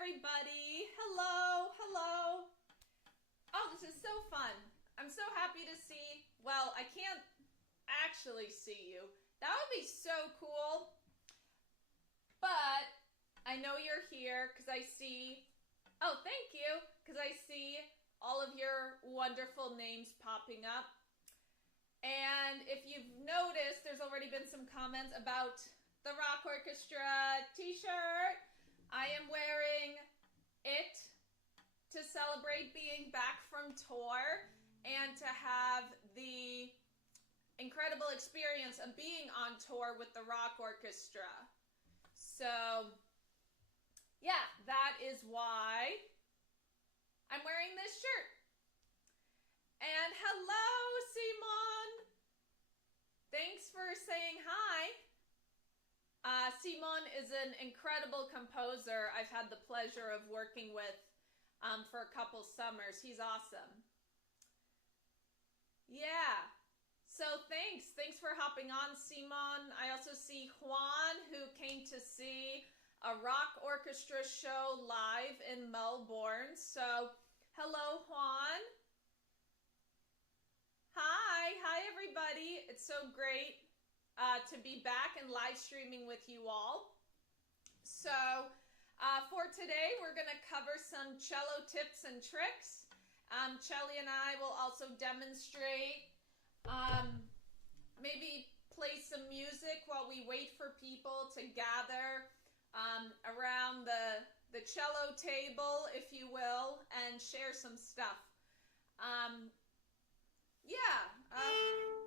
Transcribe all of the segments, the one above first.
everybody. Hello, hello. Oh, this is so fun. I'm so happy to see, well, I can't actually see you. That would be so cool. But I know you're here because I see, oh, thank you, because I see all of your wonderful names popping up. And if you've noticed, there's already been some comments about the Rock Orchestra t-shirt. I am wearing it to celebrate being back from tour and to have the incredible experience of being on tour with the Rock Orchestra. So, yeah, that is why I'm wearing this shirt. And hello, Simon. Thanks for saying hi. Simon is an incredible composer I've had the pleasure of working with for a couple summers. He's awesome. Yeah. So thanks. Thanks for hopping on, Simon. I also see Juan, who came to see a rock orchestra show live in Melbourne. So hello, Juan. Hi everybody. It's so great to be back and live streaming with you all. So for today, we're going to cover some cello tips and tricks. Chelly and I will also demonstrate, maybe play some music while we wait for people to gather around the cello table, if you will, and share some stuff.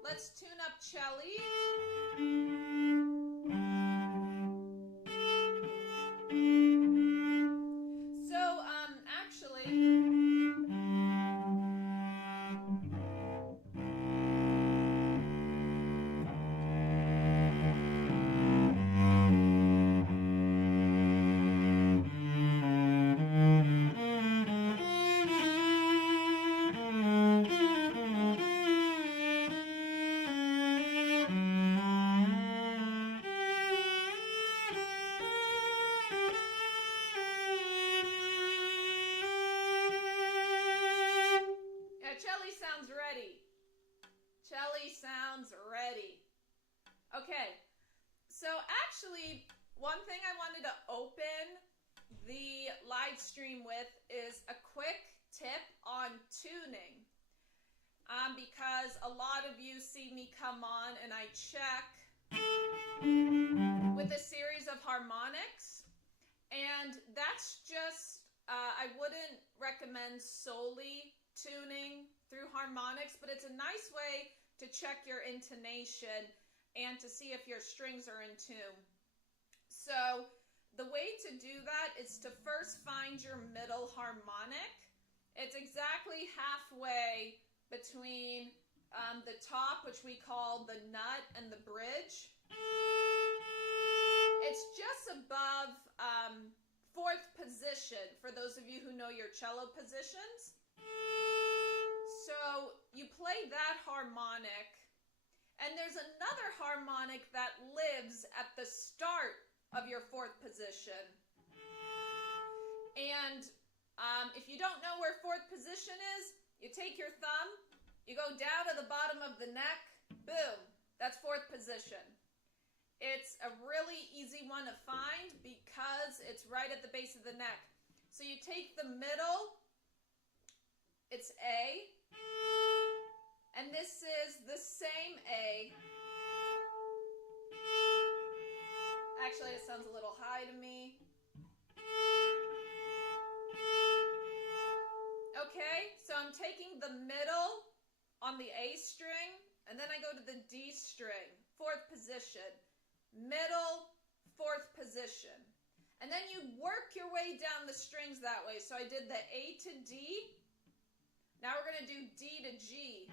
Let's tune up Chelly. So, actually, okay, so actually, one thing I wanted to open the live stream with is a quick tip on tuning. Because a lot of you see me come on and I check with a series of harmonics, and that's just, I wouldn't recommend solely tuning through harmonics, but it's a nice way to check your intonation and to see if your strings are in tune. So the way to do that is to first find your middle harmonic. It's exactly halfway between the top, which we call the nut, and the bridge. It's just above fourth position, for those of you who know your cello positions. So you play that harmonic. And there's another harmonic that lives at the start of your fourth position. And if you don't know where fourth position is, you take your thumb, you go down to the bottom of the neck, boom, that's fourth position. It's a really easy one to find because it's right at the base of the neck. So you take the middle, it's A, and this is the same A. Actually, it sounds a little high to me. Okay, so I'm taking the middle on the A string, and then I go to the D string, fourth position. Middle, fourth position. And then you work your way down the strings that way. So I did the A to D. Now we're going to do D to G.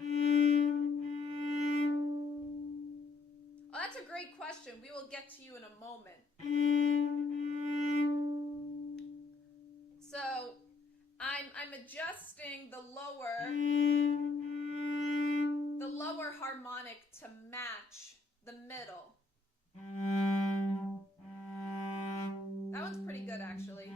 Oh, that's a great question. We will get to you in a moment. So I'm adjusting the lower harmonic to match the middle. That one's pretty good, actually.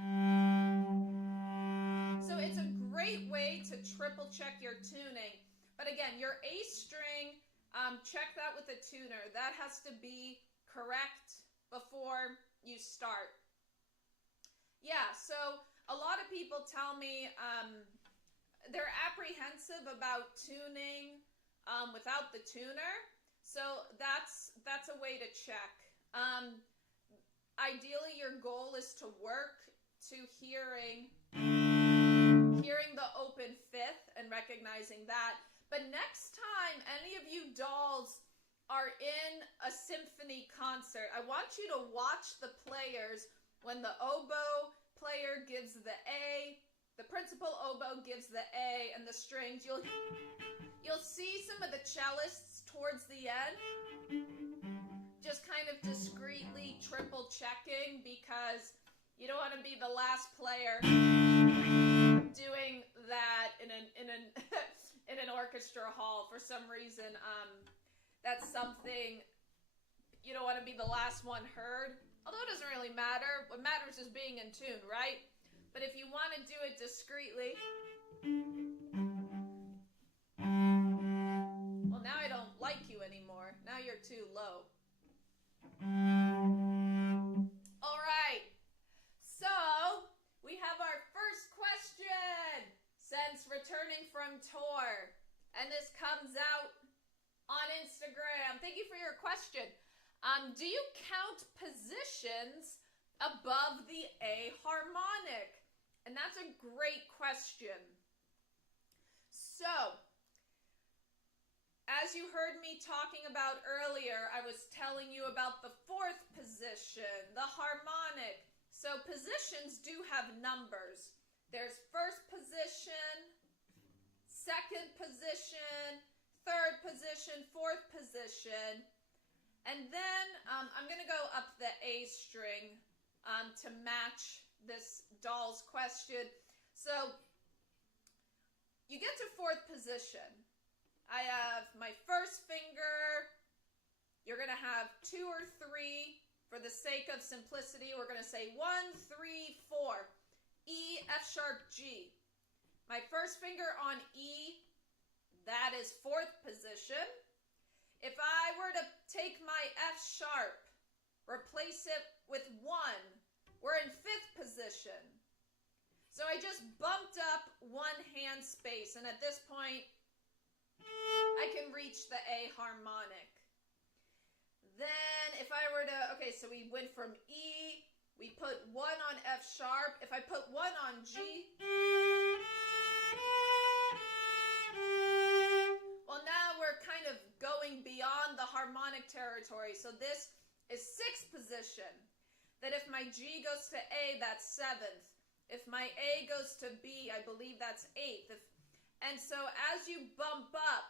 triple check your tuning. But again, your A string, check that with a tuner. That has to be correct before you start. Yeah, so a lot of people tell me they're apprehensive about tuning without the tuner. So that's a way to check. Ideally, your goal is to work to hearing the open fifth and recognizing that. But next time any of you dolls are in a symphony concert, I want you to watch the players when the oboe player gives the A, the principal oboe gives the A, and the strings. You'll see some of the cellists towards the end just kind of discreetly triple checking, because you don't want to be the last player doing that in an orchestra hall for some reason. That's something you don't want to be the last one heard. Although it doesn't really matter. What matters is being in tune, right? But if you want to do it discreetly, well, now I don't like you anymore. Now you're too low. All right. So we have our first question since returning from tour. And this comes out on Instagram. Thank you for your question. Do you count positions above the A harmonic? And that's a great question. So, as you heard me talking about earlier, I was telling you about the fourth position, the harmonic. So positions do have numbers. There's first position, second position, third position, fourth position. And then I'm going to go up the A string to match this doll's question. So you get to fourth position. I have my first finger. You're going to have 2 or 3. For the sake of simplicity, we're going to say 1, 3, 4. E, F sharp, G. My first finger on E, that is fourth position. If I were to take my F sharp, replace it with 1, we're in fifth position. So I just bumped up 1 hand space, and at this point, I can reach the A harmonic. Then if I were to, okay, so we went from E, we put 1 on F sharp. If I put 1 on G, well, now we're kind of going beyond the harmonic territory. So this is sixth position. That if my G goes to A, that's 7th. If my A goes to B, I believe that's 8th. And so as you bump up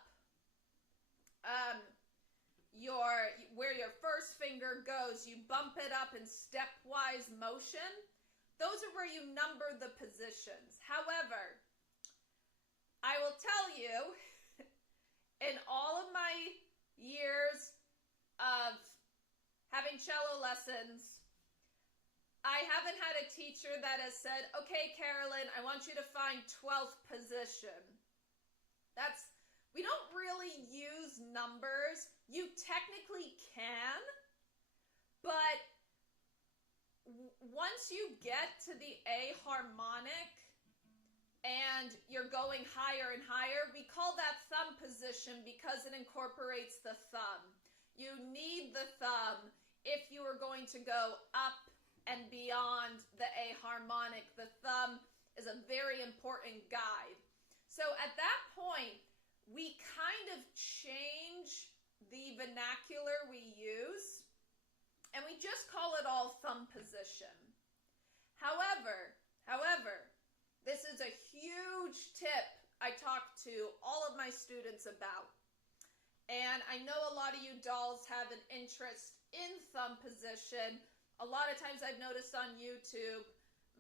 where your first finger goes, you bump it up in stepwise motion. Those are where you number the positions. However, I will tell you, in all of my years of having cello lessons, I haven't had a teacher that has said, okay, Carolyn, I want you to find 12th position. We don't really use numbers. You technically can, but once you get to the A harmonic and you're going higher and higher, we call that thumb position because it incorporates the thumb. You need the thumb if you are going to go up and beyond the A harmonic. The thumb is a very important guide. So at that point, we kind of change the vernacular we use, and we just call it all thumb position. However, this is a huge tip I talk to all of my students about. And I know a lot of you dolls have an interest in thumb position. A lot of times I've noticed on YouTube,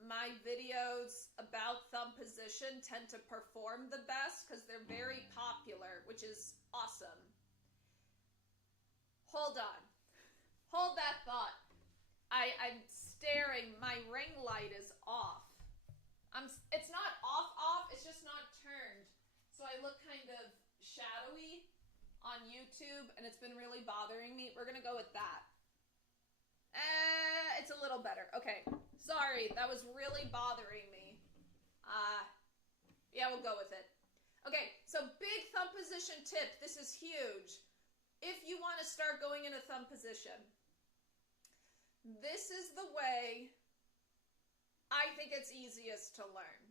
my videos about thumb position tend to perform the best because they're very popular, which is awesome. Hold on. Hold that thought. I'm staring. My ring light is off. It's not off, it's just not turned. kind of shadowy on YouTube, and it's been really bothering me. We're gonna go with that. It's a little better. Okay, sorry, that was really bothering me. Yeah, we'll go with it. Okay, so big thumb position tip. This is huge. If you want to start going into thumb position, this is the way I think it's easiest to learn.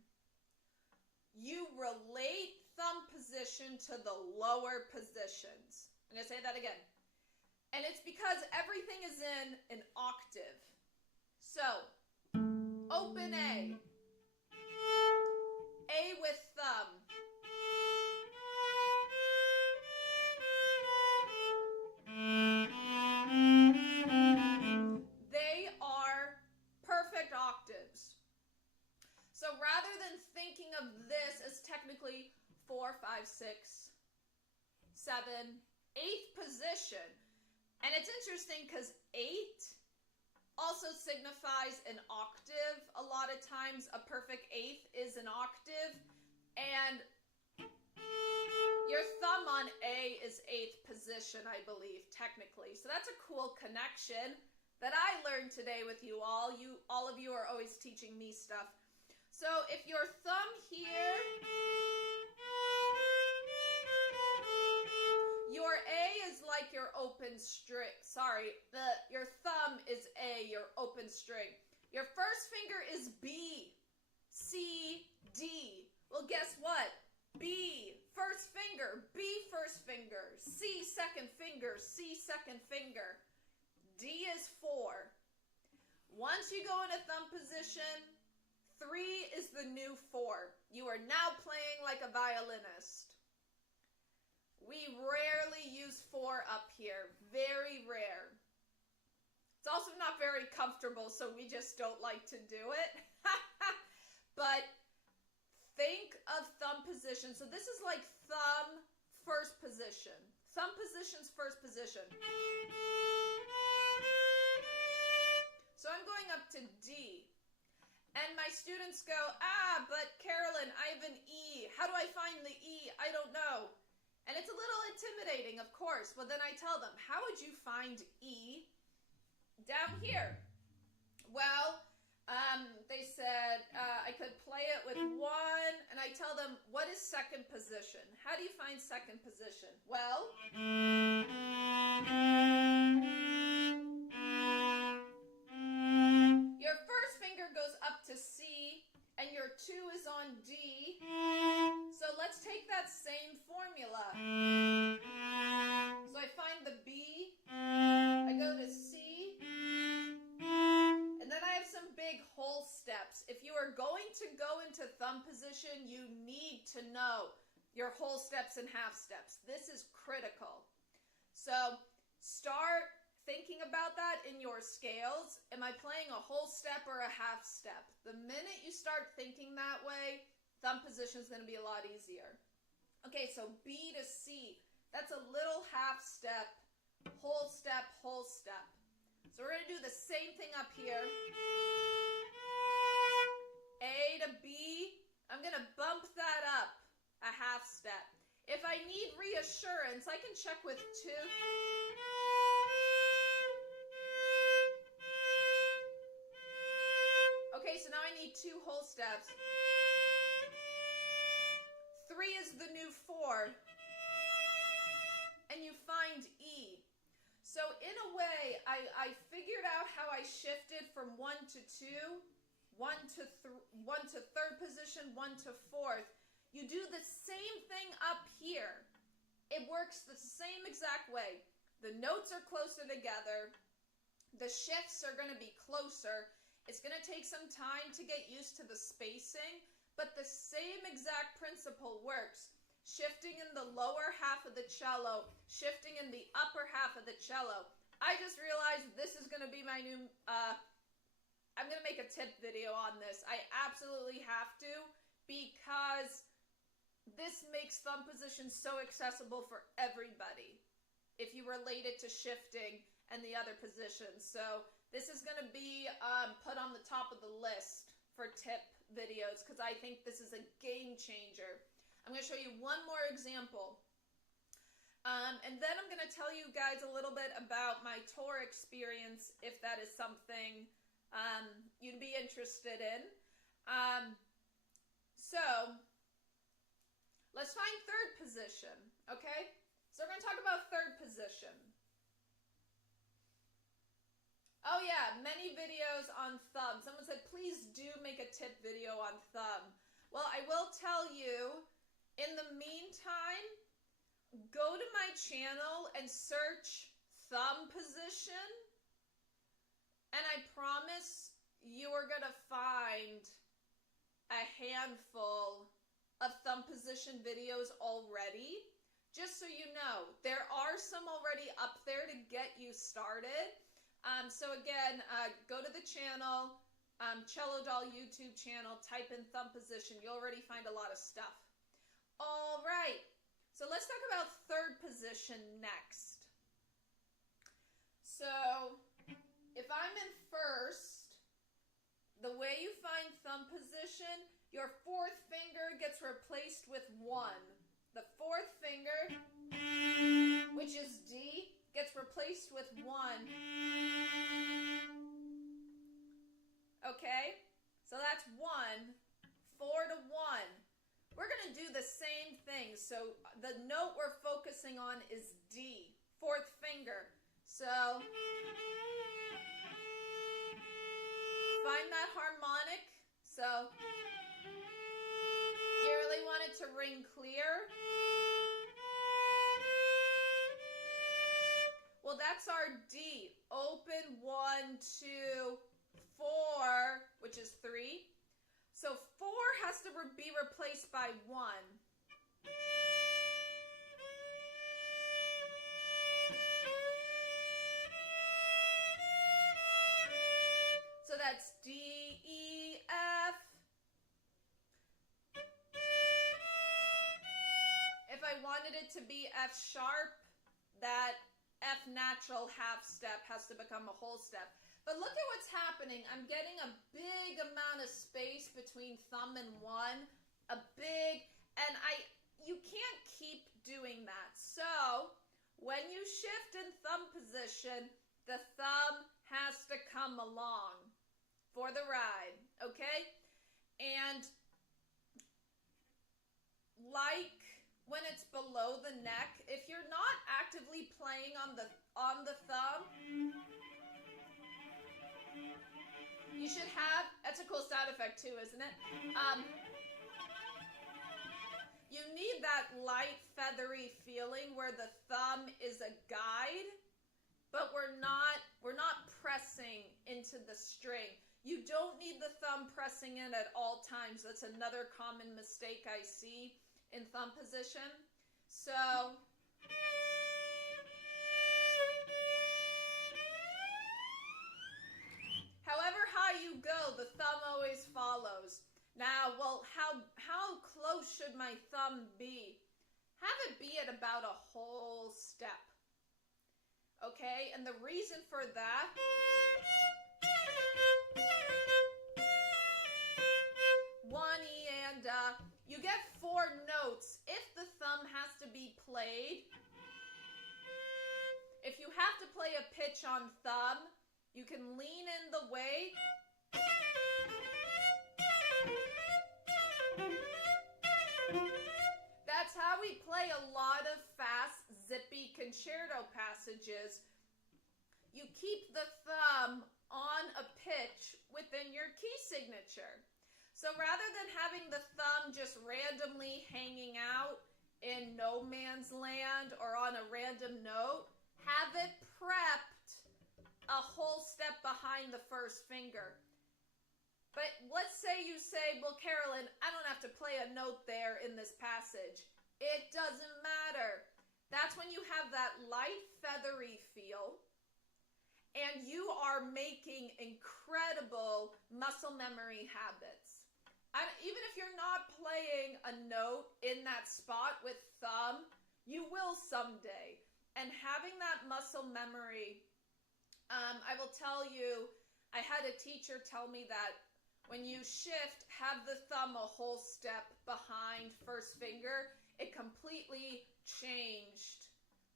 You relate thumb position to the lower positions. I'm going to say that again. And it's because everything is in an octave. So, open A. A with thumb. They are perfect octaves. So rather than thinking of this as technically 4, 5, 6, 7, 8th position, and it's interesting because 8 also signifies an octave. A lot of times a perfect 8th is an octave, and your thumb on A is 8th position, I believe, technically. So that's a cool connection that I learned today with you all. All of you are always teaching me stuff. So if your thumb here, your A is like your open string. Sorry, your thumb is A, your open string. Your first finger is B, C, D. Well, guess what? B, first finger, B, first finger, C, second finger, C, second finger. D is 4. Once you go into thumb position, 3 is the new 4. You are now playing like a violinist. We rarely use 4 up here. Very rare. It's also not very comfortable, so we just don't like to do it. But think of thumb position. So this is like thumb first position. Thumb position's first position. So I'm going up to D. And my students go, but Carolyn, I have an E. How do I find the E? I don't know. And it's a little intimidating, of course. But then I tell them, how would you find E down here? Well, they said I could play it with 1. And I tell them, what is second position? How do you find second position? Well, your first finger goes up to C, and your 2 is on D. So let's take that same formula. So I find the B, I go to C, and then I have some big whole steps. If you are going to go into thumb position, you need to know your whole steps and half steps. This is critical. So start thinking about that in your scales. Am I playing a whole step or a half step? The minute you start thinking that way, thumb position is going to be a lot easier. Okay, so B to C. That's a little half step, whole step, whole step. So we're going to do the same thing up here. A to B. I'm going to bump that up a half step. If I need reassurance, I can check with 2. Okay, so now I need 2 whole steps. 3 is the new 4. And you find E. So in a way, I figured out how I shifted from 1 to 2, 1 to third position, 1 to 4th. You do the same thing up here. It works the same exact way. The notes are closer together. The shifts are going to be closer. It's going to take some time to get used to the spacing, but the same exact principle works. Shifting in the lower half of the cello, shifting in the upper half of the cello. I just realized this is going to be my new, I'm going to make a tip video on this. I absolutely have to, because this makes thumb position so accessible for everybody if you relate it to shifting and the other positions. So this is going to be put on the top of the list for tip videos because I think this is a game changer. I'm going to show you one more example. And then I'm going to tell you guys a little bit about my tour experience, if that is something you'd be interested in. So, let's find third position, okay? So we're going to talk about third position. Oh yeah, many videos on thumb. Someone said, please do make a tip video on thumb. Well, I will tell you, in the meantime, go to my channel and search thumb position, and I promise you are going to find a handful of thumb position videos already. Just so you know, there are some already up there to get you started. So again, go to the channel, Cello Doll YouTube channel, type in thumb position. You'll already find a lot of stuff. All right. So let's talk about third position next. So if I'm in first, the way you find thumb position, your fourth finger gets replaced with 1. The fourth finger, which is D, gets replaced with 1. Okay? So that's 1, 4 to 1. We're going to do the same thing. So the note we're focusing on is D, fourth finger. So find that harmonic. So you really want it to ring clear. Well, that's our D. Open 1, 2, 4, which is 3. So 4 has to be replaced by 1. So that's D, E, F. If I wanted it to be F sharp, that F natural half step has to become a whole step. But look at what's happening. I'm getting a big amount of space between thumb and 1. And you can't keep doing that. So when you shift in thumb position, the thumb has to come along for the ride, okay? And like when it's below the neck, if you're not actively playing on the thumb, you should have, that's a cool sound effect too, isn't it? You need that light feathery feeling where the thumb is a guide, but we're not pressing into the string. You don't need the thumb pressing in at all times. That's another common mistake I see in thumb position. So however high you go, the thumb always follows. Now, well, how close should my thumb be? Have it be at about a whole step. Okay, and the reason for that, one E and you get 4 notes if the thumb has to be played. If you have to play a pitch on thumb, you can lean in the way. That's how we play a lot of fast, zippy concerto passages. You keep the thumb on a pitch within your key signature. So rather than having the thumb just randomly hanging out in no man's land or on a random note, have it prepped a whole step behind the first finger. But let's say you say, well, Carolyn, I don't have to play a note there in this passage. It doesn't matter. That's when you have that light feathery feel and you are making incredible muscle memory habits. Even if you're not playing a note in that spot with thumb, you will someday. And having that muscle memory, I will tell you, I had a teacher tell me that when you shift, have the thumb a whole step behind first finger, it completely changed.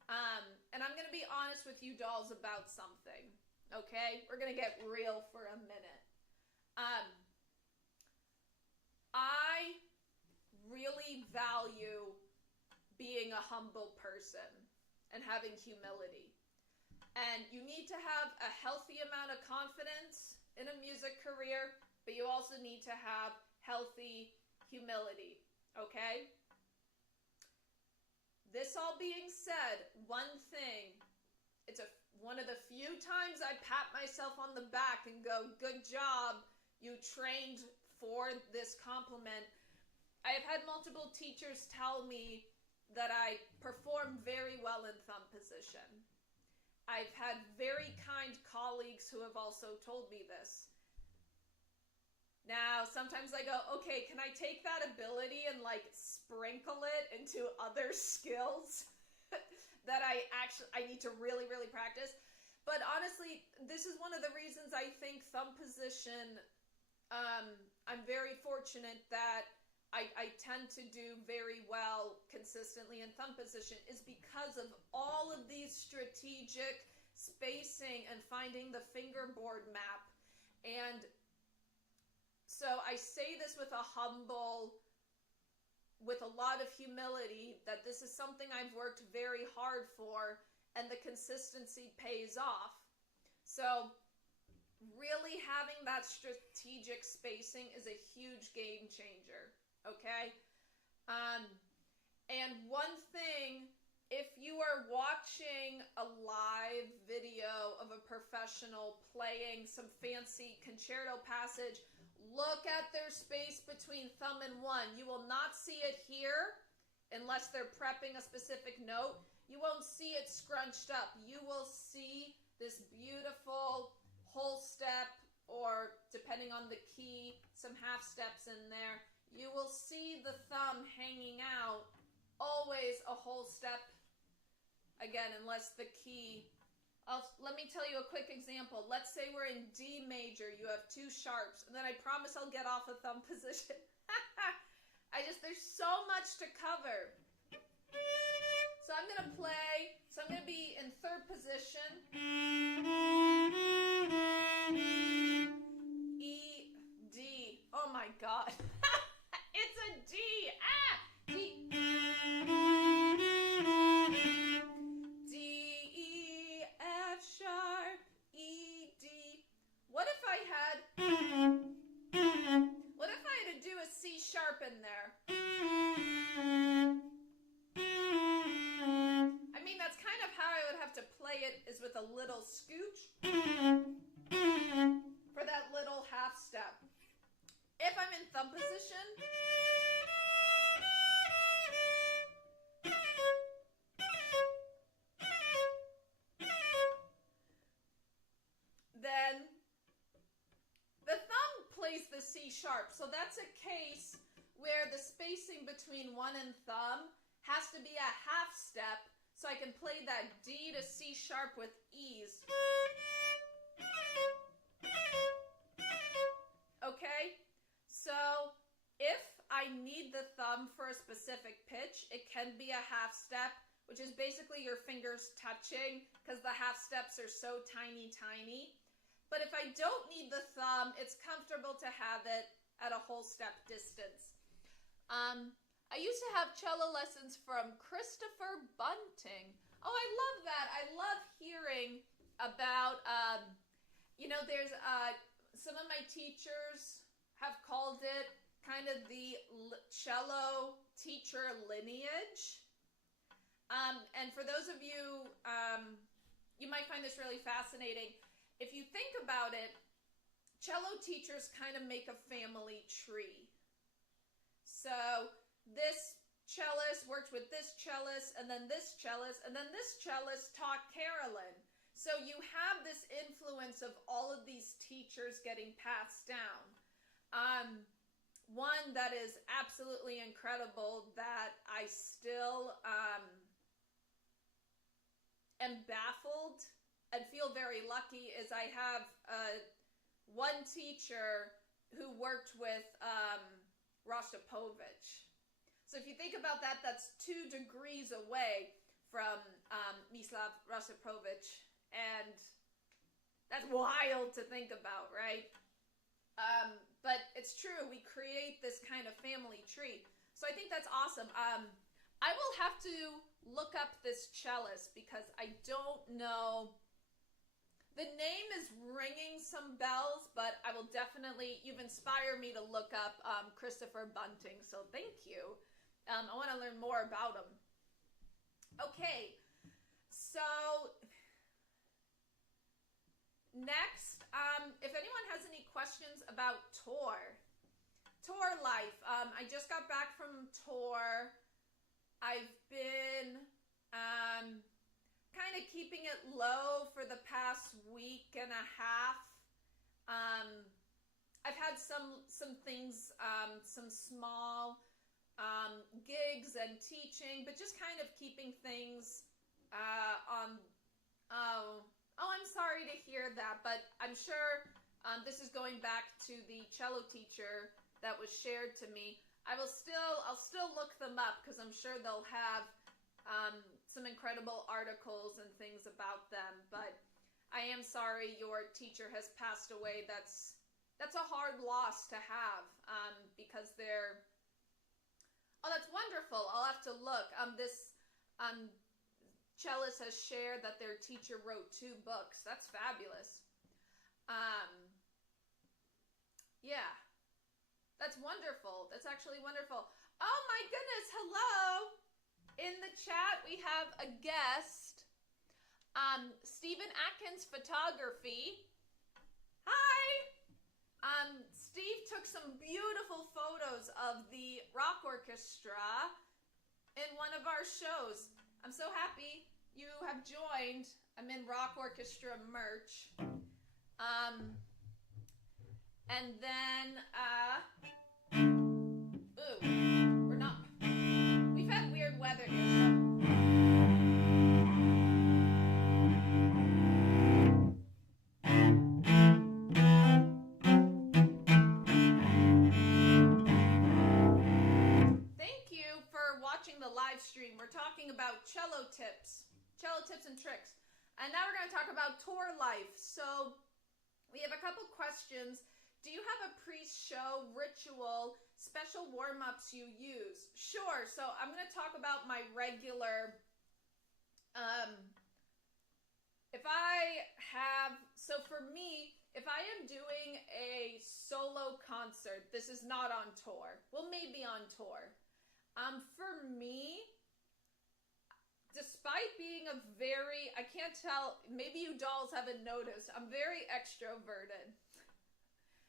And I'm going to be honest with you dolls about something, okay? We're going to get real for a minute. I really value being a humble person and having humility. And you need to have a healthy amount of confidence in a music career, but you also need to have healthy humility, okay? This all being said, one thing, one of the few times I pat myself on the back and go, good job, you trained for this compliment. I have had multiple teachers tell me that I perform very well in thumb position. I've had very kind colleagues who have also told me this. Now, sometimes I go, okay, can I take that ability and like sprinkle it into other skills that I need to really, really practice? But honestly, this is one of the reasons I think thumb position, I'm very fortunate that I tend to do very well consistently in thumb position, is because of all of these strategic spacing and finding the fingerboard map. And so I say this with a lot of humility, that this is something I've worked very hard for, and the consistency pays off. So really having that strategic spacing is a huge game changer, okay? And one thing, if you are watching a live video of a professional playing some fancy concerto passage, look at their space between thumb and one. You will not see it here unless they're prepping a specific note. You won't see it scrunched up. You will see this beautiful whole step, or depending on the key, some half steps in there. You will see the thumb hanging out, always a whole step. Again, unless the key... let me tell you a quick example. Let's say we're in D major. You have two sharps, and then I promise I'll get off of thumb position. There's so much to cover. So I'm going to play, so I'm going to be in third position. E, D. Oh my God. It's a D. D. D, E, F sharp, E, D. What if I had to do a C sharp in there? I mean, that's kind of how I would have to play it, is with a little scooch for that little half step. If I'm in thumb position, then the thumb plays the C sharp. So that's a case where the spacing between one and thumb has to be a half step, so I can play that D to C sharp with ease. Okay? So if I need the thumb for a specific pitch, it can be a half step, which is basically your fingers touching, because the half steps are so tiny, tiny. But if I don't need the thumb, it's comfortable to have it at a whole step distance. I used to have cello lessons from Christopher Bunting. Oh, I love that. I love hearing about, there's some of my teachers have called it kind of the cello teacher lineage. And for those of you, you might find this really fascinating. If you think about it, cello teachers kind of make a family tree. So this cellist worked with this cellist, and then this cellist, and then this cellist taught Carolyn. So you have this influence of all of these teachers getting passed down. One that is absolutely incredible that I still am baffled and feel very lucky is I have one teacher who worked with Rostropovich. So if you think about that, that's 2 degrees away from Mislav Rostropovich, and that's wild to think about, right? But it's true, we create this kind of family tree. So I think that's awesome. I will have to look up this cellist because I don't know. The name is ringing some bells, but I will definitely, you've inspired me to look up Christopher Bunting, so thank you. I want to learn more about him. Okay, so next, if anyone has any questions about tour life, I just got back from tour. I've been kind of keeping it low for the past week and a half. I've had some things, some small gigs and teaching, but just kind of keeping things on. Oh, I'm sorry to hear that, but I'm sure this is going back to the cello teacher that was shared to me. I'll still look them up because I'm sure they'll have some incredible articles and things about them. But I am sorry your teacher has passed away. That's a hard loss to have because they're. Oh, that's wonderful. I'll have to look. This cellist has shared that their teacher wrote 2 books. That's fabulous. Yeah. That's wonderful. That's actually wonderful. Oh my goodness. Hello. In the chat, we have a guest. Stephen Atkins Photography. Hi. Steve took some beautiful photos of the rock orchestra in one of our shows. I'm so happy you have joined. I'm in rock orchestra merch. And then, we've had weird weather here, so. Thank you for watching the live stream. We're talking about cello tips and tricks. And now we're going to talk about tour life. So we have a couple questions. Do you have a pre-show ritual, special warm-ups you use? Sure. So I'm going to talk about my regular, so for me, if I am doing a solo concert, this is not on tour. Well, maybe on tour. For me, despite being I can't tell, maybe you dolls haven't noticed, I'm very extroverted.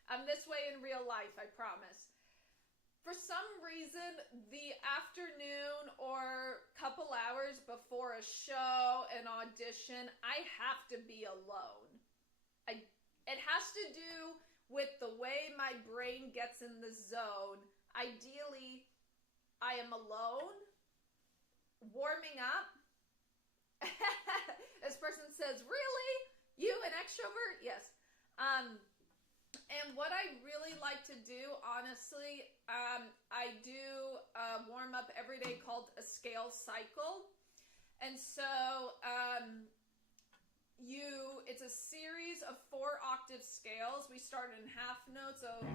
I'm this way in real life, I promise. For some reason, the afternoon or couple hours before a show, an audition, I have to be alone. It has to do with the way my brain gets in the zone. Ideally, I am alone, warming up. This person says, really? You, an extrovert? Yes. And what I really like to do, honestly, I do a warm-up every day called a scale cycle. And so it's a series of 4-octave scales. We start in half notes. So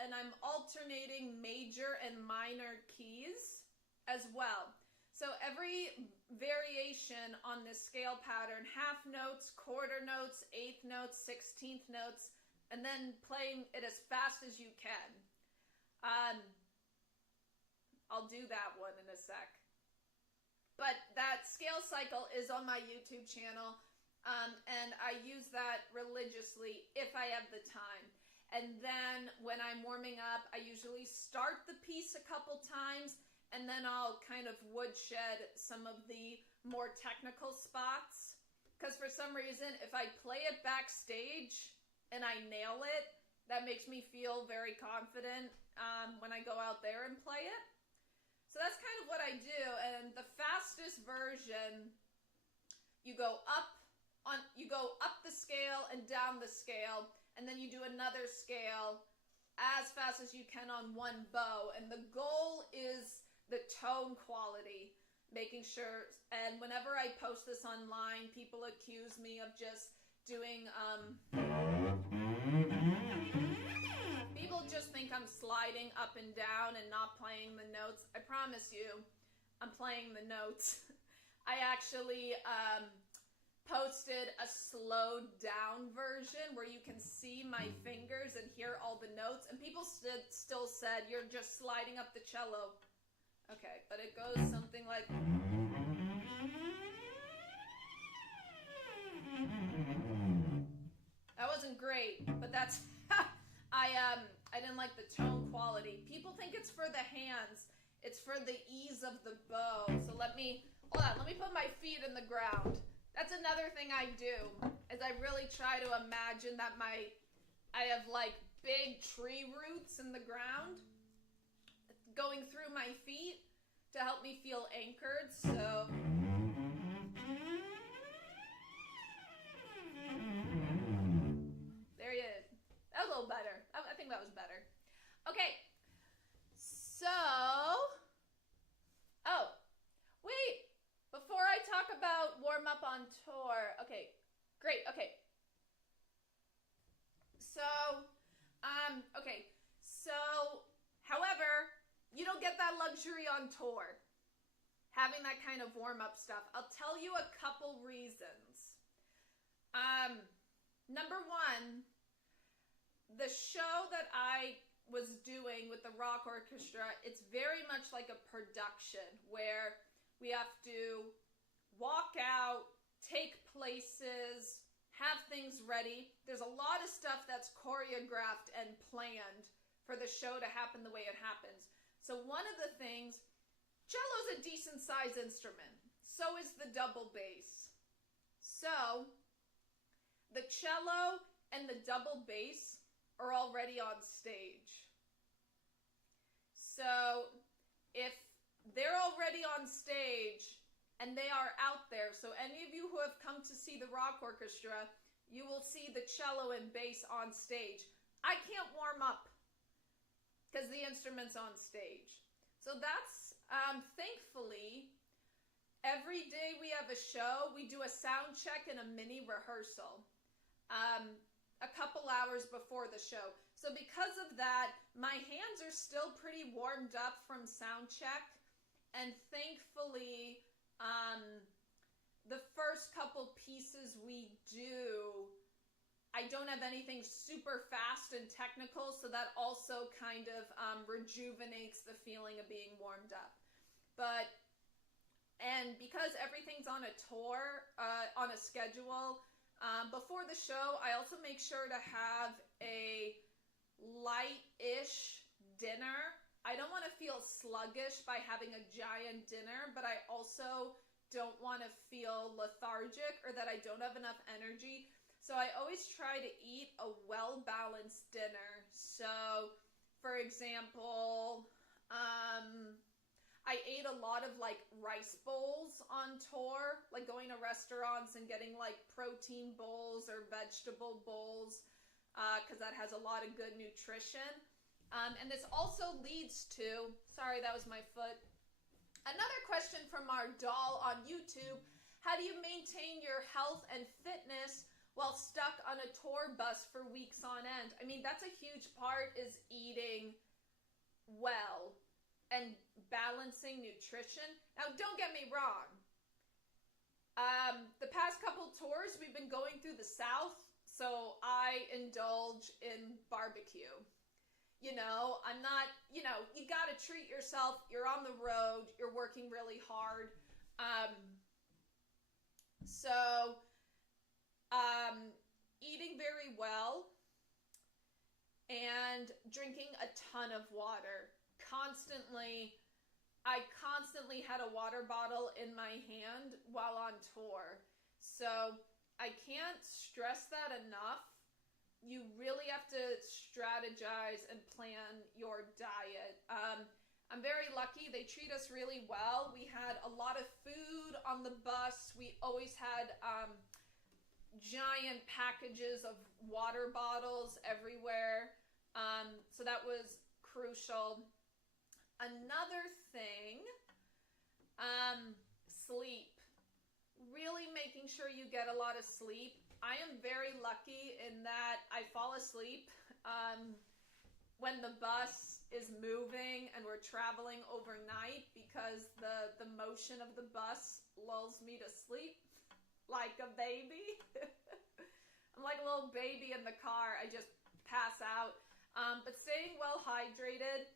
and I'm alternating major and minor keys as well. So every variation on this scale pattern, half notes, quarter notes, eighth notes, 16th notes, and then playing it as fast as you can. I'll do that one in a sec. But that scale cycle is on my YouTube channel, and I use that religiously if I have the time. And then when I'm warming up, I usually start the piece a couple times, and then I'll kind of woodshed some of the more technical spots. Because for some reason, if I play it backstage and I nail it, that makes me feel very confident when I go out there and play it. So that's kind of what I do. And the fastest version, you go up the scale and down the scale, and then you do another scale as fast as you can on one bow. And the goal is the tone quality, making sure, and whenever I post this online, people accuse me of just doing, people just think I'm sliding up and down and not playing the notes. I promise you, I'm playing the notes. I actually posted a slowed down version where you can see my fingers and hear all the notes, and people still said, you're just sliding up the cello. Okay, but it goes something like... That wasn't great, but that's... I didn't like the tone quality. People think it's for the hands. It's for the ease of the bow. So let me put my feet in the ground. That's another thing I do, is I really try to imagine that I have like big tree roots in the ground going through my feet to help me feel anchored. So there you is. That was a little better. I think that was better. Okay. So, oh, wait. Before I talk about warm up on tour. Okay, great. Okay. So, however, you don't get that luxury on tour, having that kind of warm up stuff. I'll tell you a couple reasons. Number one, the show that I was doing with the rock orchestra, it's very much like a production where we have to walk out, take places, have things ready. There's a lot of stuff that's choreographed and planned for the show to happen the way it happens. So one of the things, cello's a decent size instrument. So is the double bass. So the cello and the double bass are already on stage. So if they're already on stage and they are out there, so any of you who have come to see the rock orchestra, you will see the cello and bass on stage. I can't warm up because the instrument's on stage. So that's, thankfully, every day we have a show, we do a sound check and a mini rehearsal. A couple hours before the show. So because of that, my hands are still pretty warmed up from sound check. And thankfully, the first couple pieces we do, I don't have anything super fast and technical, so that also kind of rejuvenates the feeling of being warmed up. And because everything's on a tour, on a schedule, before the show, I also make sure to have a light-ish dinner. I don't want to feel sluggish by having a giant dinner, but I also don't want to feel lethargic or that I don't have enough energy. So I always try to eat a well-balanced dinner. So, for example, I ate a lot of like rice bowls on tour, like going to restaurants and getting like protein bowls or vegetable bowls, because that has a lot of good nutrition. And this also leads to, sorry, that was my foot. Another question from our doll on YouTube: how do you maintain your health and fitness while stuck on a tour bus for weeks on end? I mean, that's a huge part, is eating well and balancing nutrition. Now, don't get me wrong. The past couple tours, we've been going through the South, so I indulge in barbecue. You know, I'm not, you know, you gotta treat yourself. You're on the road. You're working really hard. Eating very well and drinking a ton of water. I constantly had a water bottle in my hand while on tour. So I can't stress that enough. you really have to strategize and plan your diet. I'm very lucky. They treat us really well. We had a lot of food on the bus. We always had giant packages of water bottles everywhere. So that was crucial. Another thing, sleep. Really making sure you get a lot of sleep. I am very lucky in that I fall asleep when the bus is moving and we're traveling overnight, because the motion of the bus lulls me to sleep like a baby. I'm like a little baby in the car. I just pass out. But staying well hydrated.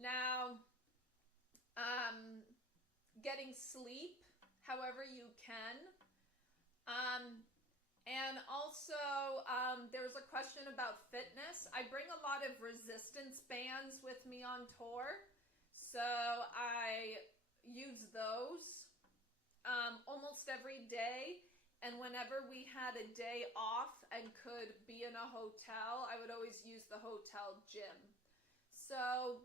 Now, getting sleep however you can. And also, there was a question about fitness. I bring a lot of resistance bands with me on tour, so I use those almost every day. And whenever we had a day off and could be in a hotel, I would always use the hotel gym. So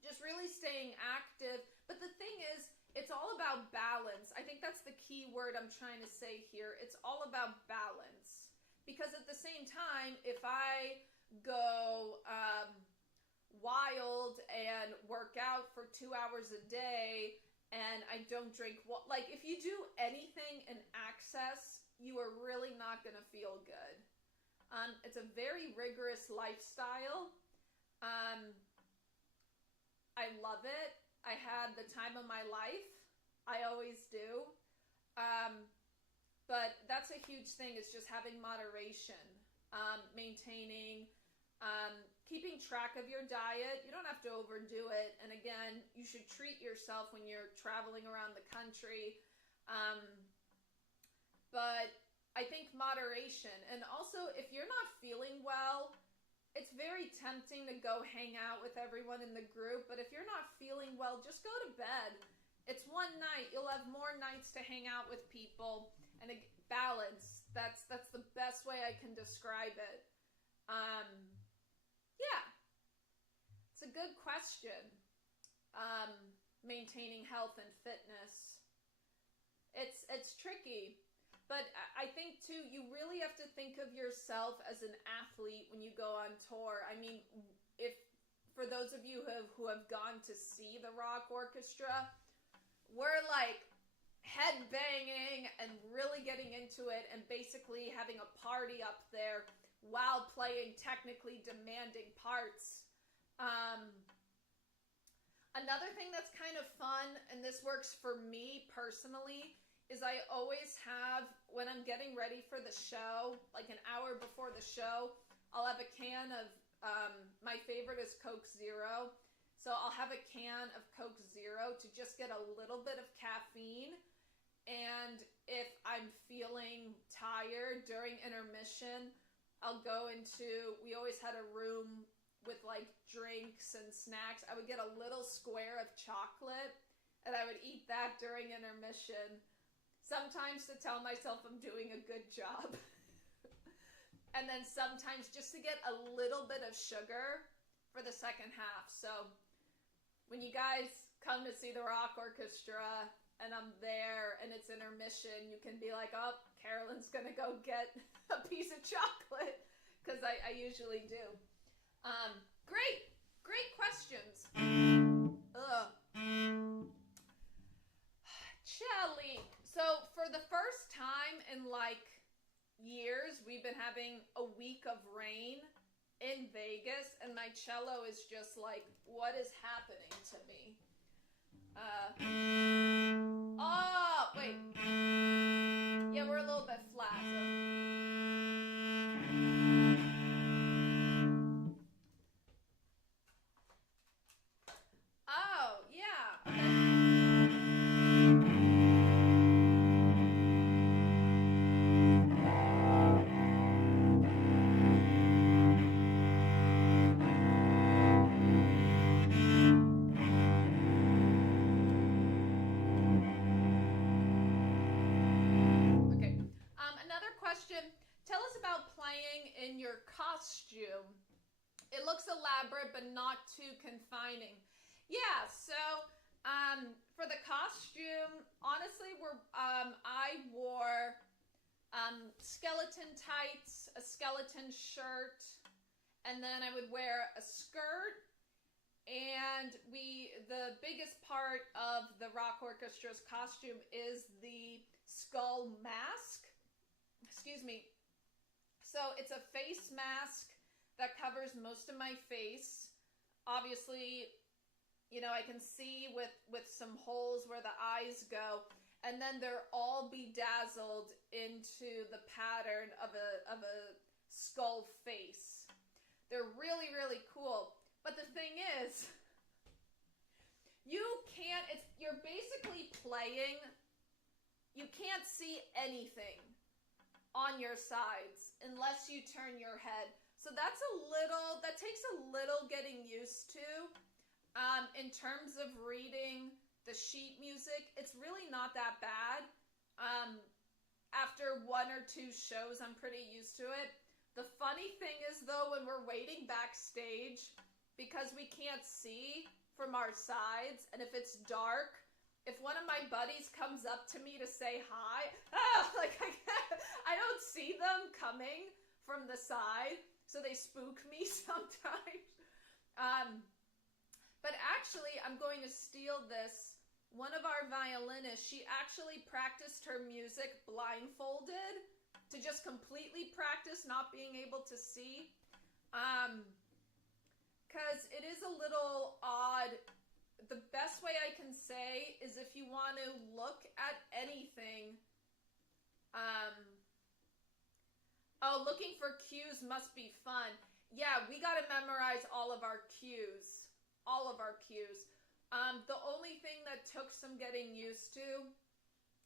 just really staying active. But the thing is, it's all about balance. I think that's the key word I'm trying to say here. It's all about balance. Because at the same time, if I go wild and work out for 2 hours a day and I don't drink, like if you do anything in excess, you are really not going to feel good. It's a very rigorous lifestyle. I love it. I had the time of my life. I always do. But that's a huge thing, is just having moderation, maintaining, keeping track of your diet. You don't have to overdo it. And again, you should treat yourself when you're traveling around the country. But I think moderation. And also, if you're not feeling well, it's very tempting to go hang out with everyone in the group, but if you're not feeling well, just go to bed. It's one night. You'll have more nights to hang out with people. And balance. That's the best way I can describe it. Yeah. It's a good question. Maintaining health and fitness. It's tricky. But I think, too, you really have to think of yourself as an athlete when you go on tour. I mean, if for those of you who have gone to see the rock orchestra, we're like headbanging and really getting into it and basically having a party up there while playing technically demanding parts. Another thing that's kind of fun, and this works for me personally, is I always have, when I'm getting ready for the show, like an hour before the show, I'll have a can of, my favorite is Coke Zero. So I'll have a can of Coke Zero to just get a little bit of caffeine. And if I'm feeling tired during intermission, I'll go into, we always had a room with like drinks and snacks. I would get a little square of chocolate and I would eat that during intermission. Sometimes to tell myself I'm doing a good job. And then sometimes just to get a little bit of sugar for the second half. So when you guys come to see the rock orchestra and I'm there and it's intermission, you can be like, oh, Carolyn's going to go get a piece of chocolate, because I usually do. Great questions. Shelly. So for the first time in like years, we've been having a week of rain in Vegas, and my cello is just like, what is happening to me? Oh, wait. Yeah, we're a little bit flat. Oh, yeah. Okay. playing in your costume. It looks elaborate, but not too confining. Yeah, so for the costume, honestly, I wore skeleton tights, a skeleton shirt, and then I would wear a skirt. And the biggest part of the rock orchestra's costume is the skull mask. Excuse me. So it's a face mask that covers most of my face. Obviously, you know, I can see with some holes where the eyes go, and then they're all bedazzled into the pattern of a skull face. They're really, really cool. But the thing is, you're basically playing, you can't see anything on your sides unless you turn your head. So that takes a little getting used to. In terms of reading the sheet music, it's really not that bad. After 1 or 2 shows, I'm pretty used to it. The funny thing is, though, when we're waiting backstage, because we can't see from our sides, and if it's dark, if one of my buddies comes up to me to say hi, I don't see them coming from the side, so they spook me sometimes. But actually, I'm going to steal this. One of our violinists, she actually practiced her music blindfolded to just completely practice not being able to see. Because it is a little odd. The best way I can say is if you want to look at anything, looking for cues must be fun. Yeah, we got to memorize all of our cues. All of our cues. The only thing that took some getting used to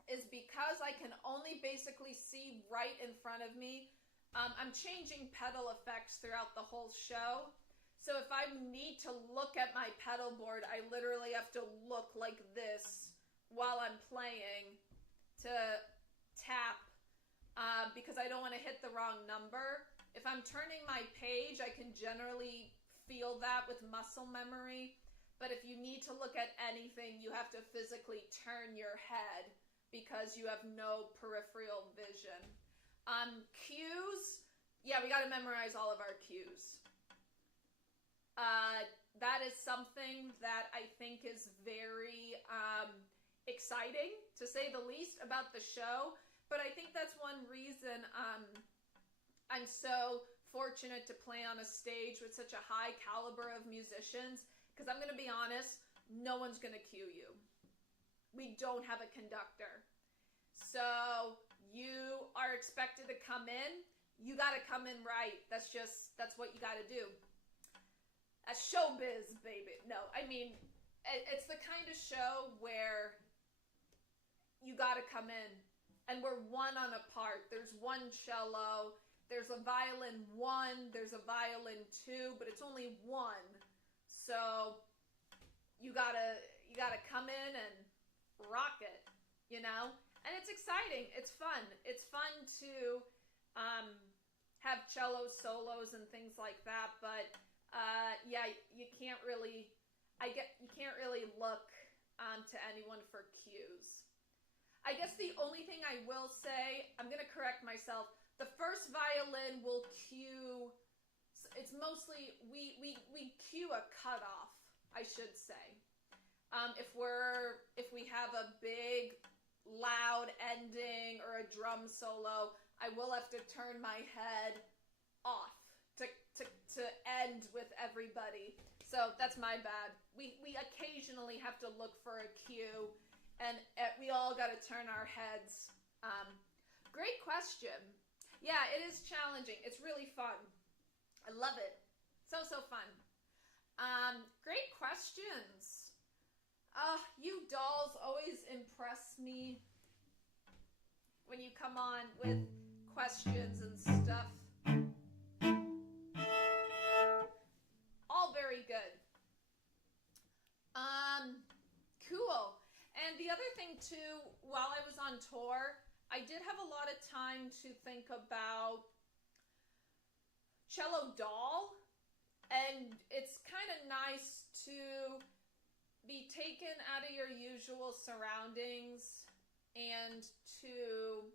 is because I can only basically see right in front of me. I'm changing pedal effects throughout the whole show. So if I need to look at my pedal board, I literally have to look like this while I'm playing to tap because I don't want to hit the wrong number. If I'm turning my page, I can generally feel that with muscle memory. But if you need to look at anything, you have to physically turn your head because you have no peripheral vision. Cues, yeah, we got to memorize all of our cues. That is something that I think is very exciting, to say the least, about the show. But I think that's one reason I'm so fortunate to play on a stage with such a high caliber of musicians. Because I'm going to be honest, no one's going to cue you. We don't have a conductor. So you are expected to come in. You got to come in right. That's what you got to do. That's showbiz, baby. No, I mean, it's the kind of show where you got to come in. And we're one on a part. There's one cello. There's a violin 1. There's a violin 2. But it's only 1. So you gotta come in and rock it, you know? And it's exciting. It's fun. It's fun to have cello solos and things like that. But yeah, you can't really look to anyone for cues. I guess the only thing I will say, I'm gonna correct myself. The first violin will cue. It's mostly we cue a cutoff, I should say. If we have a big, loud ending or a drum solo, I will have to turn my head off to end with everybody. So that's my bad. We occasionally have to look for a cue, and we all got to turn our heads. Great question. Yeah, it is challenging. It's really fun. I love it. So fun. Great questions. You dolls always impress me when you come on with questions and stuff. All very good. Cool. And the other thing too, while I was on tour, I did have a lot of time to think about cello doll, and it's kind of nice to be taken out of your usual surroundings and to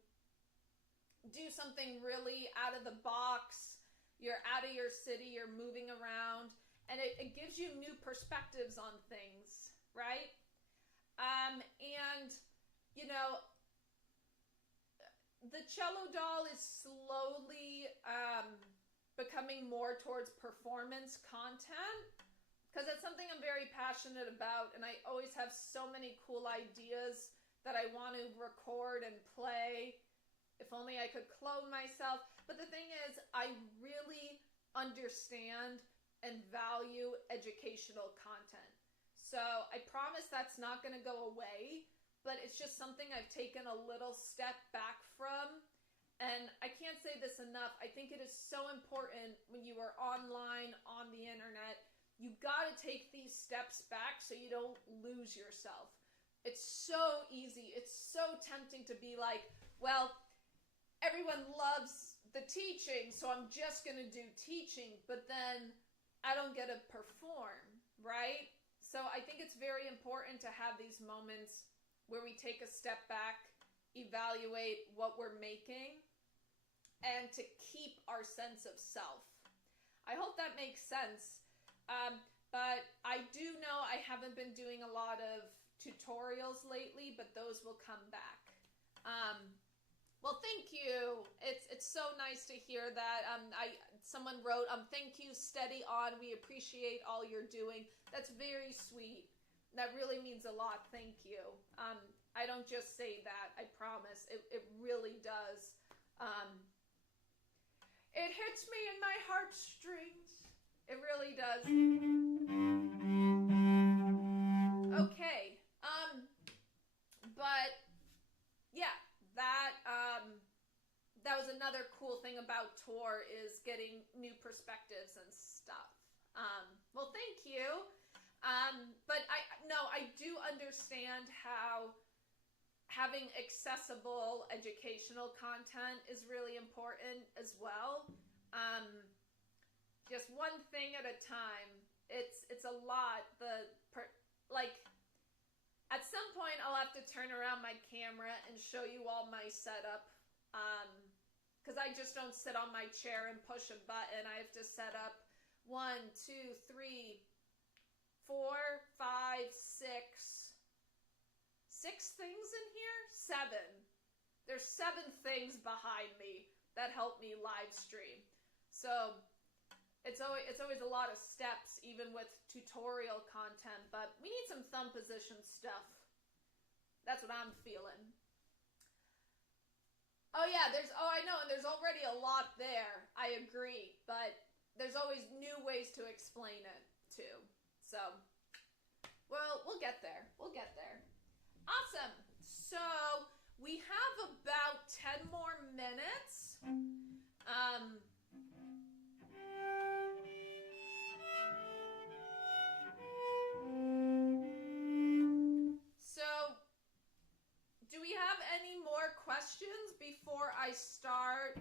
do something really out of the box. You're out of your city, you're moving around, and it gives you new perspectives on things, right? And, you know, the cello doll is slowly becoming more towards performance content, because that's something I'm very passionate about, and I always have so many cool ideas that I want to record and play. If only I could clone myself. But the thing is, I really understand and value educational content. So I promise that's not going to go away, but it's just something I've taken a little step back from. And I can't say this enough. I think it is so important when you are online, on the internet. You got to take these steps back so you don't lose yourself. It's so easy. It's so tempting to be like, well, everyone loves the teaching, so I'm just going to do teaching, but then I don't get to perform, right? So I think it's very important to have these moments where we take a step back, evaluate what we're making, and to keep our sense of self. I hope that makes sense. But I do know I haven't been doing a lot of tutorials lately, but those will come back. Well, thank you. It's so nice to hear that. Someone wrote, thank you, steady on. We appreciate all you're doing. That's very sweet. That really means a lot. Thank you. I don't just say that. I promise. It really does. It hits me in my heartstrings. It really does. Okay. But yeah, that was another cool thing about tour, is getting new perspectives and stuff. Well, thank you. But I do understand how having accessible educational content is really important as well. Just one thing at a time. It's a lot. At some point I'll have to turn around my camera and show you all my setup. Because I just don't sit on my chair and push a button. I have to set up 1, 2, 3, 4, 5, 6 things in here? 7. There's 7 things behind me that help me live stream. So it's always a lot of steps, even with tutorial content, but we need some thumb position stuff. That's what I'm feeling. Oh yeah, I know, and there's already a lot there. I agree, but there's always new ways to explain it too. So, well, we'll get there. We'll get there. Awesome. So we have about 10 more minutes. So, do we have any more questions before I start?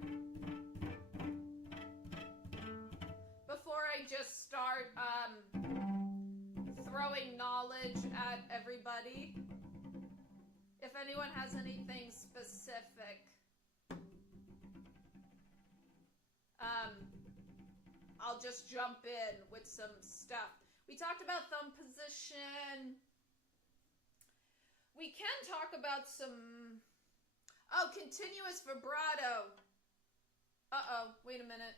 Before I just start throwing knowledge at everybody? If anyone has anything specific, I'll just jump in with some stuff. We talked about thumb position. We can talk about some... Oh, continuous vibrato. Uh-oh, wait a minute.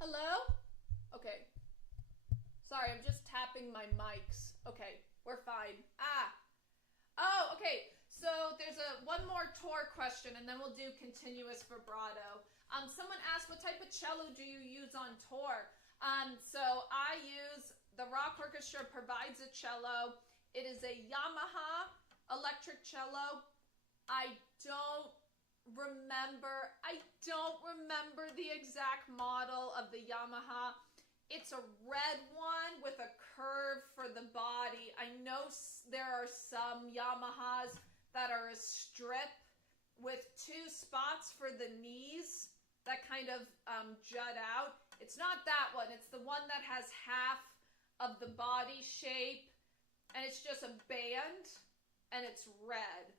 Hello? Okay. Sorry, I'm just tapping my mics. Okay, we're fine. Oh, okay. So there's one more tour question, and then we'll do continuous vibrato. Someone asked, what type of cello do you use on tour? So I use, the Rock Orchestra provides a cello. It is a Yamaha electric cello. I don't remember the exact model of the Yamaha. It's a red one with a curve for the body. I know there are some Yamahas that are a strip with 2 spots for the knees. that kind of jut out. It's not that one. It's the one that has half of the body shape, and it's just a band, and it's red.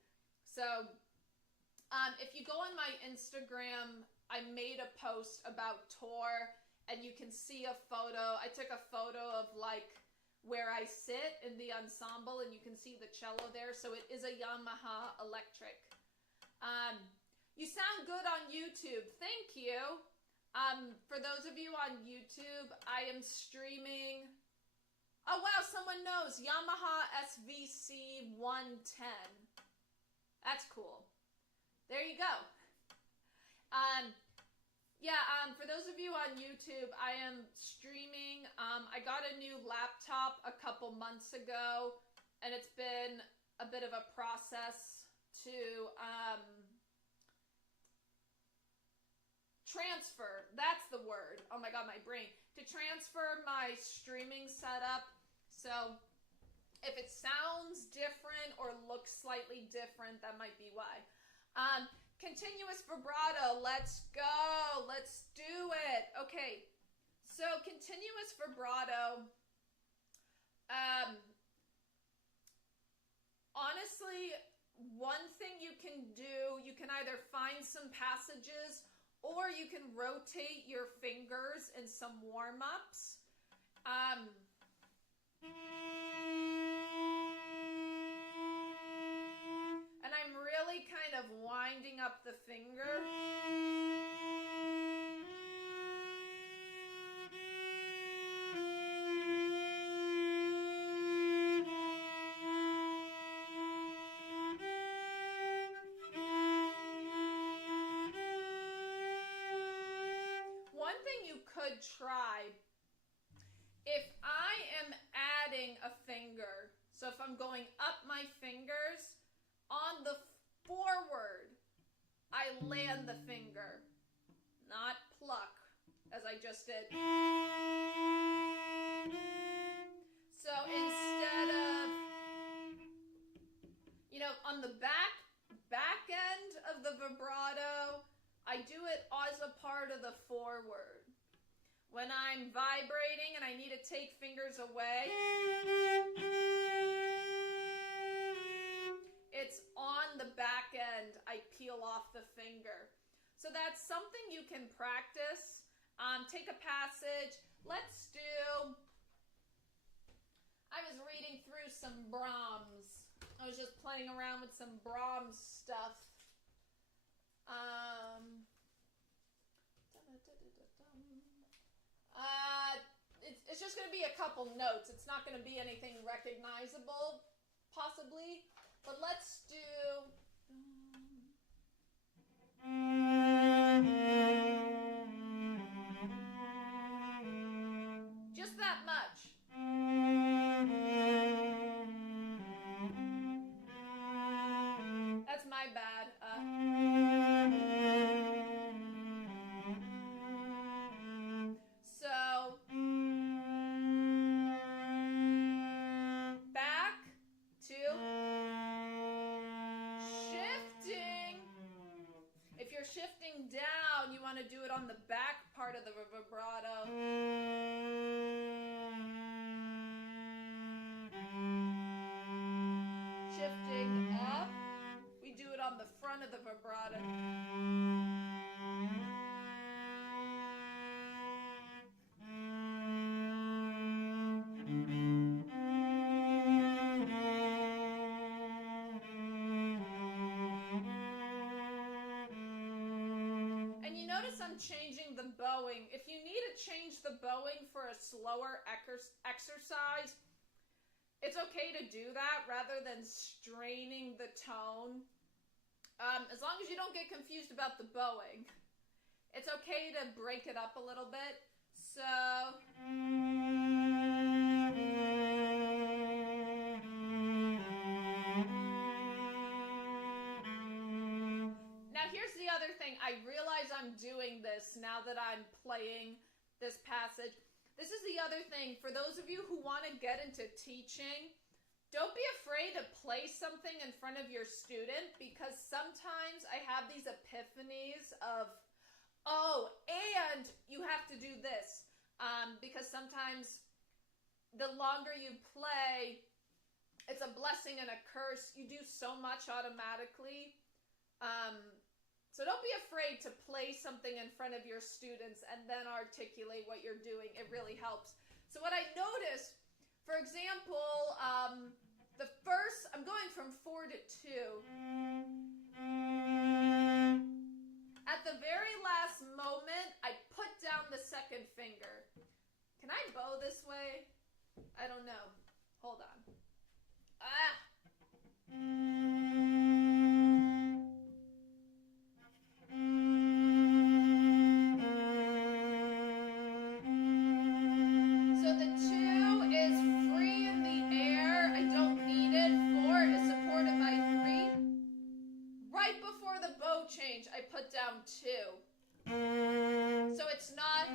So if you go on my Instagram, I made a post about tour, and you can see a photo. I took a photo of like where I sit in the ensemble, and you can see the cello there. So it is a Yamaha electric. You sound good on YouTube. Thank you. For those of you on YouTube, I am streaming. Oh wow, someone knows. Yamaha SVC 110. That's cool. There you go. For those of you on YouTube, I am streaming. I got a new laptop a couple months ago, and it's been a bit of a process to transfer. That's the word. Oh my god, my brain. To transfer my streaming setup. So if it sounds different or looks slightly different, that might be why. Continuous vibrato, let's go, let's do it. Okay, so continuous vibrato, honestly, one thing you can do, you can either find some passages or you can rotate your fingers in some warm-ups. And I'm really kind of winding up the finger. One thing you could try, if I am adding a finger, so if I'm going up my fingers, on the forward, I land the finger, not pluck, as I just did. So instead of, on the back end of the vibrato, I do it as a part of the forward. When I'm vibrating and I need to take fingers away, it's on the back end. I peel off the finger. So that's something you can practice. Take a passage. Let's do, I was reading through some Brahms. I was just playing around with some Brahms stuff. It's just going to be a couple notes. It's not going to be anything recognizable, possibly. But let's do... just that much. That's my bad. So, back to shifting. If you're shifting down, you want to do it on the back part of the vibrato. Shifting up, we do it on the front of the vibrato. And you notice I'm changing the bowing. If you need to change the bowing for a slower exercise, it's okay to do that rather than straining the tone. As long as you don't get confused about the bowing. It's okay to break it up a little bit. So... now here's the other thing. I realize I'm doing this now that I'm playing this passage. This is the other thing. For those of you who want to get into teaching, don't be afraid to play something in front of your student, because sometimes I have these epiphanies of, Oh, and you have to do this because sometimes the longer you play, it's a blessing and a curse. You do so much automatically. So don't be afraid to play something in front of your students and then articulate what you're doing. It really helps. So what I noticed, for example, I'm going from 4 to 2. At the very last moment, I put down the second finger. Can I bow this way? I don't know. Hold on. So the 2 is free in the air. I don't need it. 4 is supported by 3. Right before the bow change, I put down 2. So it's not...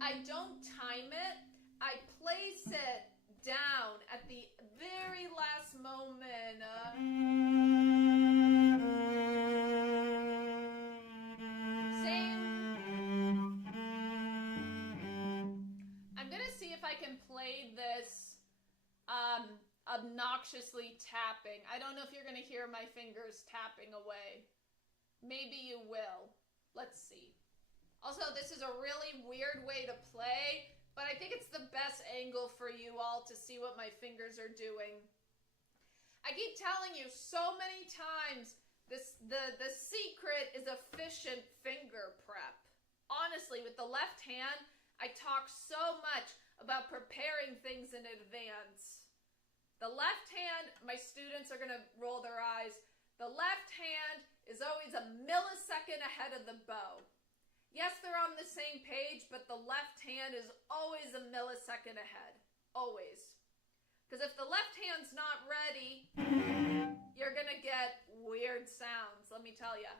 I don't time it. I place it down at the very last moment. Same. I'm gonna see if I can play this obnoxiously tapping. I don't know if you're gonna hear my fingers tapping away. Maybe you will. Let's see. Also, this is a really weird way to play, but I think it's the best angle for you all to see what my fingers are doing. I keep telling you so many times, the secret is efficient finger prep. Honestly, with the left hand, I talk so much about preparing things in advance. The left hand, my students are going to roll their eyes. The left hand is always a millisecond ahead of the bow. Yes, they're on the same page, but the left hand is always a millisecond ahead. Always. Because if the left hand's not ready, you're going to get weird sounds, let me tell you.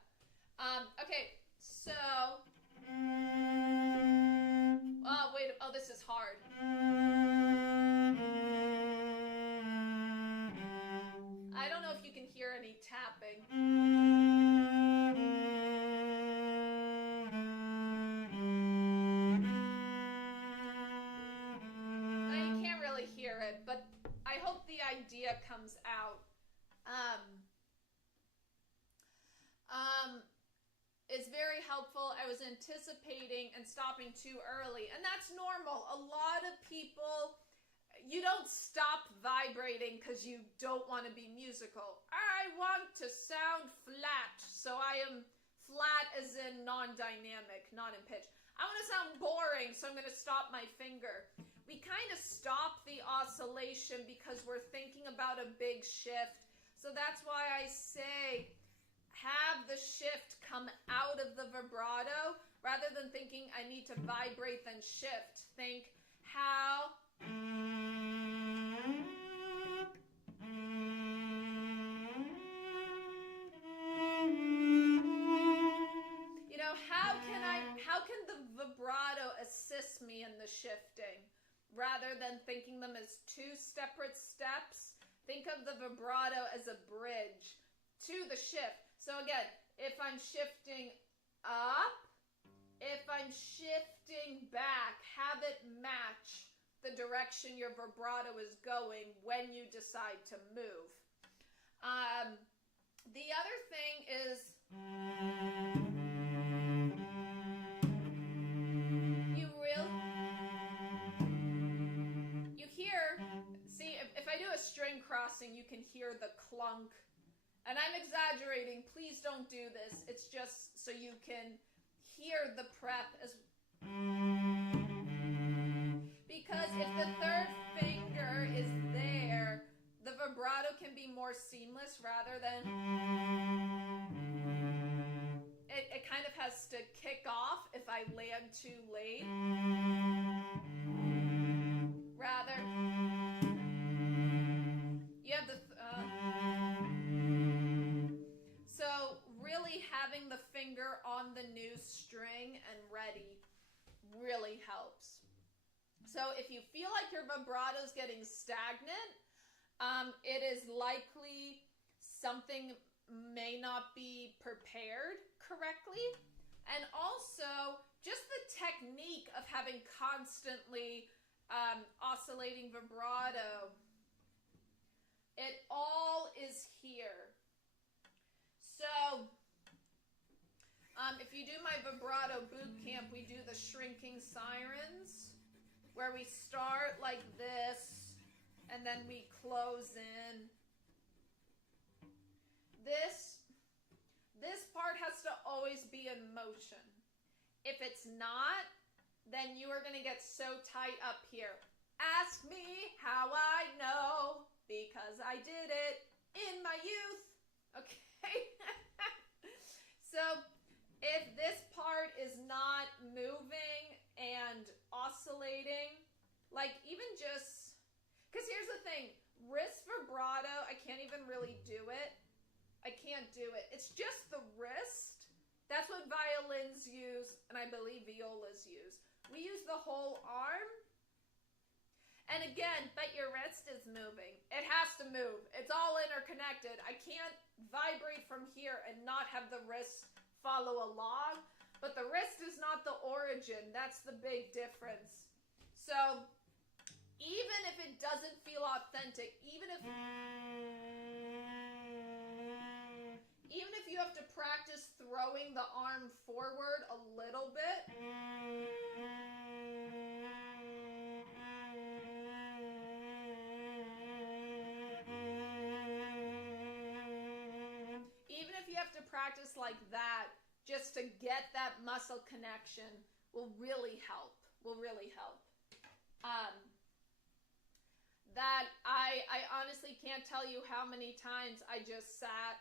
Okay, so... Oh, wait. Oh, this is hard. I don't know if you can hear any tapping. Now, you can't really hear it, but I hope the idea comes out. It's very helpful. I was anticipating and stopping too early, and that's normal. A lot of people, you don't stop vibrating because you don't want to be musical. I want to sound flat, so I am flat as in non-dynamic, not in pitch. I want to sound boring, so I'm going to stop my finger. We kind of stop the oscillation because we're thinking about a big shift. So that's why I say have the shift come out of the vibrato rather than thinking I need to vibrate then shift. Think how... You know, how can the vibrato assist me in the shifting? Rather than thinking them as two separate steps, think of the vibrato as a bridge to the shift. So again, if I'm shifting up, if I'm shifting back, have it match the direction your vibrato is going when you decide to move. The other thing is you hear, see, if I do a string crossing, you can hear the clunk. And I'm exaggerating, please don't do this. It's just so you can hear the prep as... Because if the third finger is there, the vibrato can be more seamless rather than... It kind of has to kick off if I land too late. Rather... You have the... So really having the finger on the new string and ready really helps. So if you feel like your vibrato is getting stagnant, It is likely something may not be prepared correctly. And also, just the technique of having constantly oscillating vibrato. It all is here. So, if you do my vibrato boot camp, we do the shrinking sirens, where we start like this, and then we close in. This part has to always be in motion. If it's not, then you are going to get so tight up here. Ask me how I know, because I did it in my youth. Okay? So, if this part is not moving and oscillating, like even just, because here's the thing, wrist vibrato, I can't even really do it. I can't do it. It's just the wrist. That's what violins use, and I believe violas use. We use the whole arm. And again, but your wrist is moving. It has to move. It's all interconnected. I can't vibrate from here and not have the wrist follow along. But the wrist is not the origin. That's the big difference. So, even if it doesn't feel authentic, even if you have to practice throwing the arm forward a little bit, even if you have to practice like that, just to get that muscle connection will really help, that I honestly can't tell you how many times I just sat,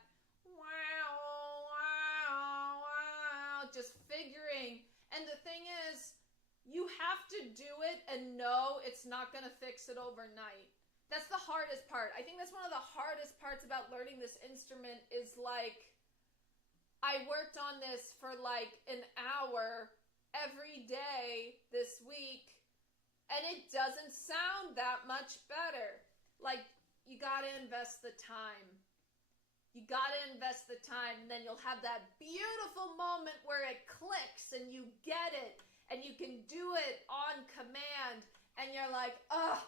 just figuring. And the thing is, you have to do it and know it's not going to fix it overnight. That's the hardest part. I think that's one of the hardest parts about learning this instrument is like, I worked on this for like an hour every day this week, and it doesn't sound that much better. Like, you got to invest the time. You got to invest the time, and then you'll have that beautiful moment where it clicks and you get it and you can do it on command, and you're like, oh,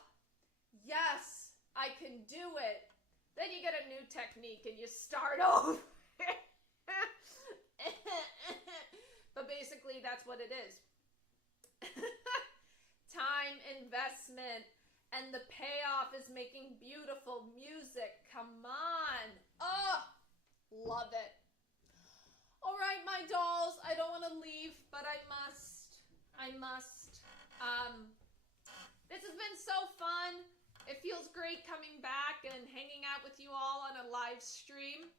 yes, I can do it. Then you get a new technique and you start over. But basically, that's what it is. Time investment, and the payoff is making beautiful music. Come on. Oh, love it. All right, my dolls, I don't want to leave, but I must. This has been so fun. It feels great coming back and hanging out with you all on a live stream.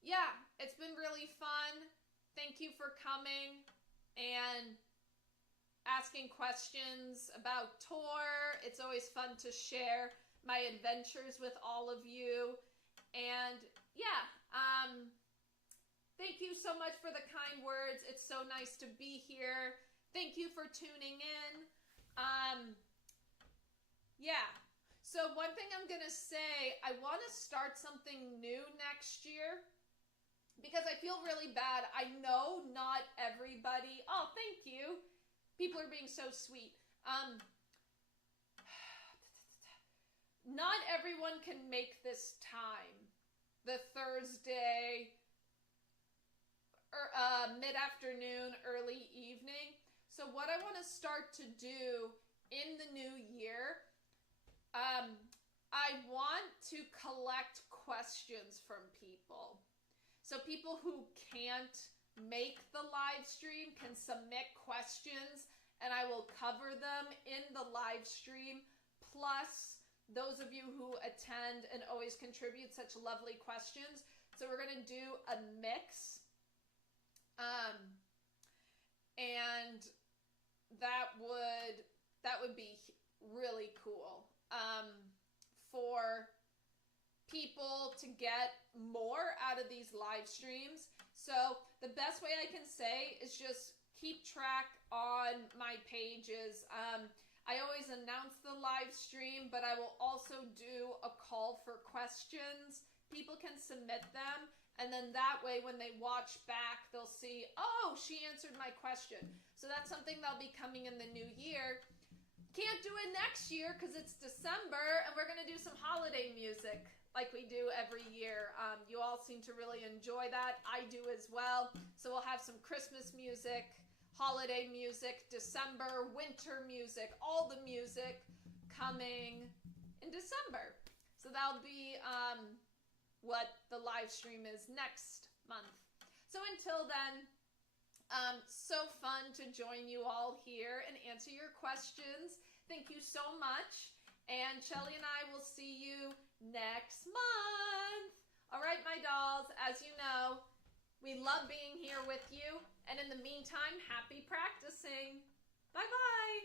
Yeah, it's been really fun. Thank you for coming and asking questions about tour. It's always fun to share my adventures with all of you. And yeah, thank you so much for the kind words. It's so nice to be here. Thank you for tuning in. Yeah. So one thing I'm going to say, I want to start something new next year because I feel really bad. I know not everybody. Oh, thank you. People are being so sweet. Not everyone can make this time. The Thursday, mid-afternoon, early evening. So what I want to start to do in the new year, I want to collect questions from people. So people who can't make the live stream can submit questions, and I will cover them in the live stream. Plus, those of you who attend and always contribute such lovely questions. So we're going to do a mix. And that would be really cool. For people to get more out of these live streams. So the best way I can say is just keep track on my pages. I always announce the live stream, but I will also do a call for questions. People can submit them, and then that way when they watch back, they'll see, oh, she answered my question. So that's something that'll be coming in the new year. Can't do it next year because it's December, and we're going to do some holiday music like we do every year. You all seem to really enjoy that. I do as well. So we'll have some Christmas music, holiday music, December, winter music, all the music coming in December. So that'll be what the live stream is next month. So until then, so fun to join you all here and answer your questions. Thank you so much. And Shelly and I will see you next month. All right, my dolls, as you know, we love being here with you. And in the meantime, happy practicing. Bye-bye.